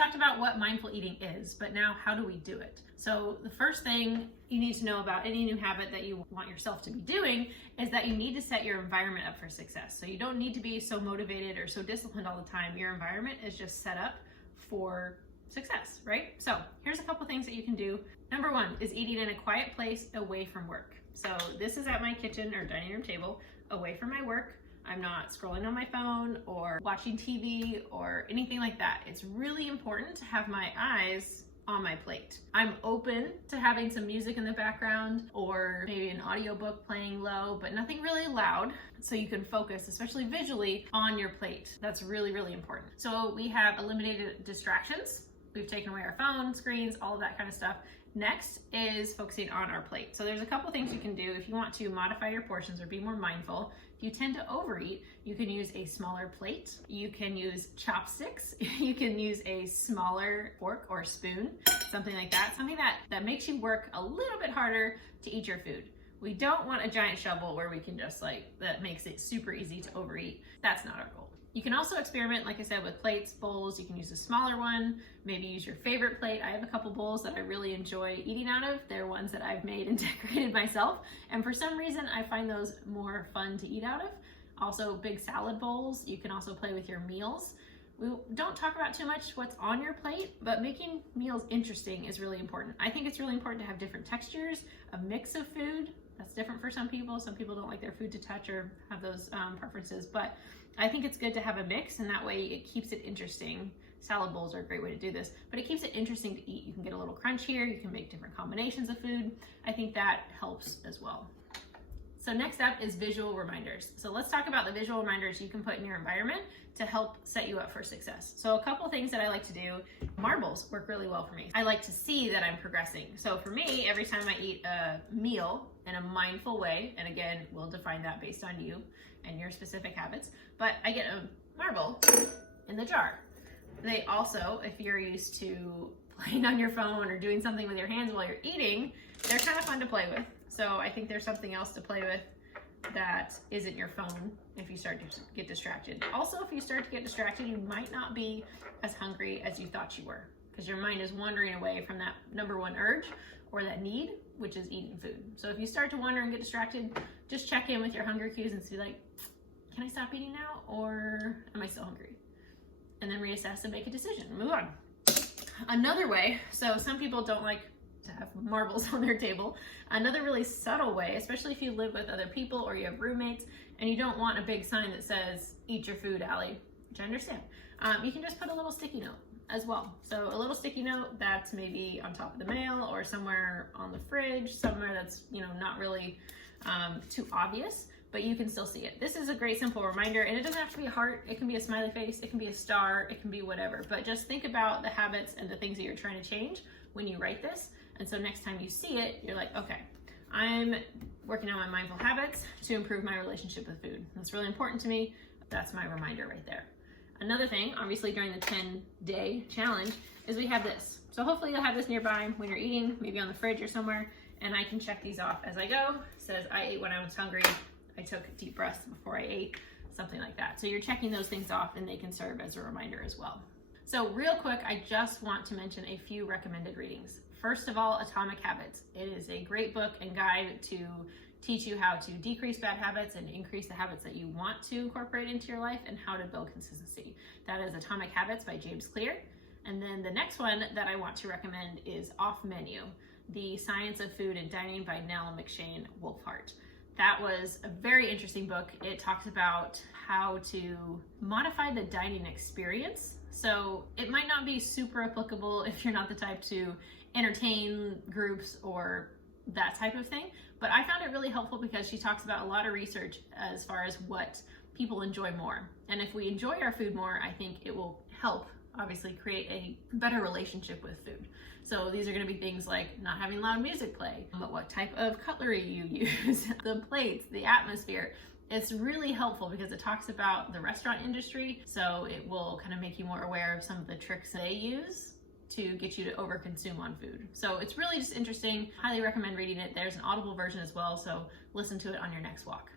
talked about what mindful eating is, but now how do we do it? So the first thing you need to know about any new habit that you want yourself to be doing is that you need to set your environment up for success. So you don't need to be so motivated or so disciplined all the time. Your environment is just set up for success, right? So here's a couple things that you can do. Number one is eating in a quiet place away from work. So this is at my kitchen or dining room table, away from my work. I'm not scrolling on my phone or watching TV or anything like that. It's really important to have my eyes on my plate. I'm open to having some music in the background or maybe an audiobook playing low, but nothing really loud, so you can focus, especially visually, on your plate. That's really, really important. So we have eliminated distractions. We've taken away our phone, screens, all of that kind of stuff. Next is focusing on our plate. So there's a couple things you can do if you want to modify your portions or be more mindful. If you tend to overeat, you can use a smaller plate. You can use chopsticks. You can use a smaller fork or spoon, something like that. Something that makes you work a little bit harder to eat your food. We don't want a giant shovel where we can just that makes it super easy to overeat. That's not our goal. You can also experiment, like I said, with plates, bowls. You can use a smaller one, maybe use your favorite plate. I have a couple bowls that I really enjoy eating out of. They're ones that I've made and decorated myself. And for some reason, I find those more fun to eat out of. Also, big salad bowls. You can also play with your meals. We don't talk about too much what's on your plate, but making meals interesting is really important. I think it's really important to have different textures, a mix of food. That's different for some people. Some people don't like their food to touch or have those preferences, but I think it's good to have a mix, and that way it keeps it interesting. Salad bowls are a great way to do this, but it keeps it interesting to eat. You can get a little crunch here. You can make different combinations of food. I think that helps as well. So next up is visual reminders. So let's talk about the visual reminders you can put in your environment to help set you up for success. So a couple things that I like to do, marbles work really well for me. I like to see that I'm progressing. So for me, every time I eat a meal in a mindful way, and again, we'll define that based on you and your specific habits, but I get a marble in the jar. They also, if you're used to playing on your phone or doing something with your hands while you're eating, they're kind of fun to play with. So I think there's something else to play with that isn't your phone if you start to get distracted. Also, if you start to get distracted, you might not be as hungry as you thought you were, because your mind is wandering away from that number one urge or that need, which is eating food. So if you start to wander and get distracted, just check in with your hunger cues and see can I stop eating now, or am I still hungry? And then reassess and make a decision, move on. Another way, so some people don't like to have marbles on their table. Another really subtle way, especially if you live with other people or you have roommates and you don't want a big sign that says, eat your food, Allie, which I understand. You can just put a little sticky note as well. So a little sticky note that's maybe on top of the mail or somewhere on the fridge, somewhere that's not really too obvious, but you can still see it. This is a great simple reminder, and it doesn't have to be a heart. It can be a smiley face, it can be a star, it can be whatever, but just think about the habits and the things that you're trying to change when you write this. And so next time you see it, you're like, okay, I'm working on my mindful habits to improve my relationship with food. That's really important to me. That's my reminder right there. Another thing, obviously during the 10-day challenge, is we have this. So hopefully you'll have this nearby when you're eating, maybe on the fridge or somewhere, and I can check these off as I go. It says, I ate when I was hungry. I took deep breaths before I ate, something like that. So you're checking those things off, and they can serve as a reminder as well. So real quick, I just want to mention a few recommended readings. First of all, Atomic Habits. It is a great book and guide to teach you how to decrease bad habits and increase the habits that you want to incorporate into your life and how to build consistency. That is Atomic Habits by James Clear. And then the next one that I want to recommend is Off Menu, The Science of Food and Dining by Nell McShane Wulfheart. That was a very interesting book. It talks about how to modify the dining experience. So it might not be super applicable if you're not the type to entertain groups or that type of thing, but I found it really helpful because she talks about a lot of research as far as what people enjoy more. And if we enjoy our food more, I think it will help obviously create a better relationship with food. So these are going to be things like not having loud music play, but what type of cutlery you use, the plates, the atmosphere. It's really helpful because it talks about the restaurant industry, so it will kind of make you more aware of some of the tricks they use to get you to overconsume on food. So it's really just interesting. Highly recommend reading it. There's an Audible version as well, so listen to it on your next walk.